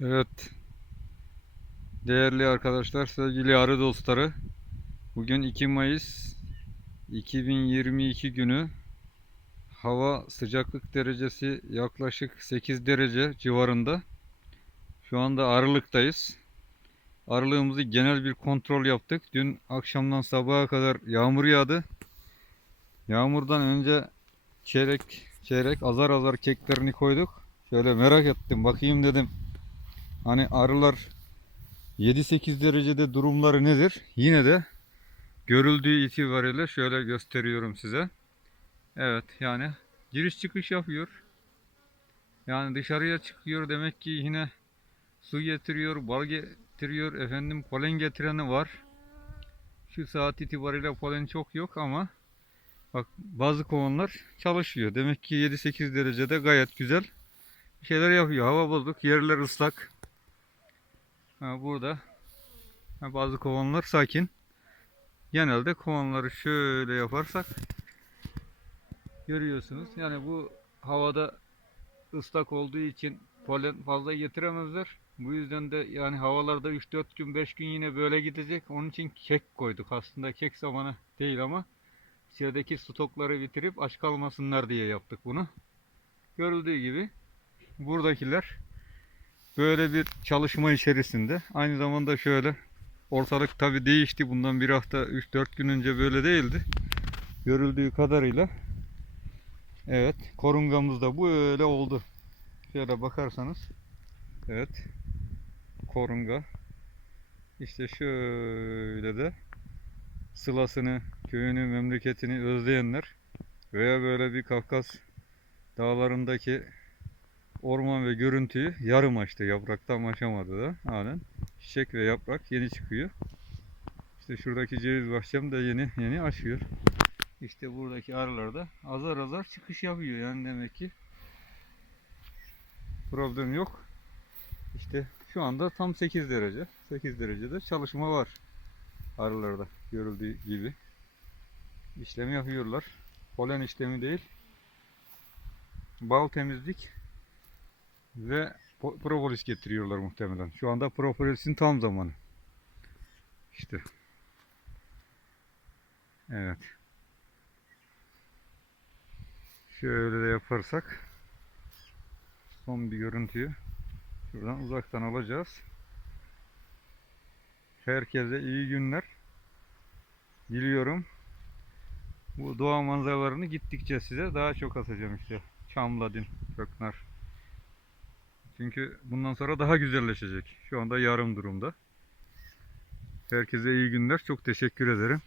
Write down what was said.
Evet. Değerli arkadaşlar, sevgili arı dostları. Bugün 2 Mayıs 2022 günü. Hava sıcaklık derecesi yaklaşık 8 derece civarında. Şu anda arılıktayız. Arılığımızı genel bir kontrol yaptık. Dün akşamdan sabaha kadar yağmur yağdı. Yağmurdan önce çeyrek çeyrek azar azar keklerini koyduk. Şöyle merak ettim, bakayım dedim. Hani arılar 7-8 derecede durumları nedir? Yine de görüldüğü itibariyle şöyle gösteriyorum size. Evet yani giriş çıkış yapıyor. Yani dışarıya çıkıyor demek ki yine su getiriyor, bal getiriyor, efendim polen getireni var. Şu saat itibariyle polen çok yok ama bak bazı kovanlar çalışıyor. Demek ki 7-8 derecede gayet güzel bir şeyler yapıyor. Hava bozuk, yerler ıslak. Burada bazı kovanlar sakin. Genelde kovanları şöyle yaparsak görüyorsunuz. Yani bu havada ıslak olduğu için polen fazla getiremezler. Bu yüzden de yani havalarda 3-4 gün 5 gün yine böyle gidecek. Onun için kek koyduk. Aslında kek zamanı değil ama içerideki stokları bitirip aç kalmasınlar diye yaptık bunu. Görüldüğü gibi buradakiler böyle bir çalışma içerisinde. Aynı zamanda şöyle ortalık tabi değişti. Bundan bir hafta 3-4 gün önce böyle değildi. Görüldüğü kadarıyla evet korungamız da böyle oldu. Şöyle bakarsanız evet korunga işte şöyle de sılasını, köyünü, memleketini özleyenler veya böyle bir Kafkas dağlarındaki orman ve görüntüyü yarım açtı. Yapraktan açamadı da halen. Çiçek ve yaprak yeni çıkıyor. İşte şuradaki ceviz bahçem de yeni yeni açıyor. İşte buradaki arılar da azar azar çıkış yapıyor. Yani demek ki problem yok. İşte şu anda tam 8 derece. 8 derecede çalışma var arılarda görüldüğü gibi. İşlemi yapıyorlar. Polen işlemi değil. Bal temizlik ve po- propolis getiriyorlar muhtemelen. Şu anda propolisin tam zamanı. İşte. Evet. Şöyle de yaparsak son bir görüntüyü şuradan uzaktan alacağız. Herkese iyi günler diliyorum. Bu doğa manzaralarını gittikçe size daha çok atacağım işte. Çamladin, Köknar. Çünkü bundan sonra daha güzelleşecek. Şu anda yarım durumda. Herkese iyi günler. Çok teşekkür ederim.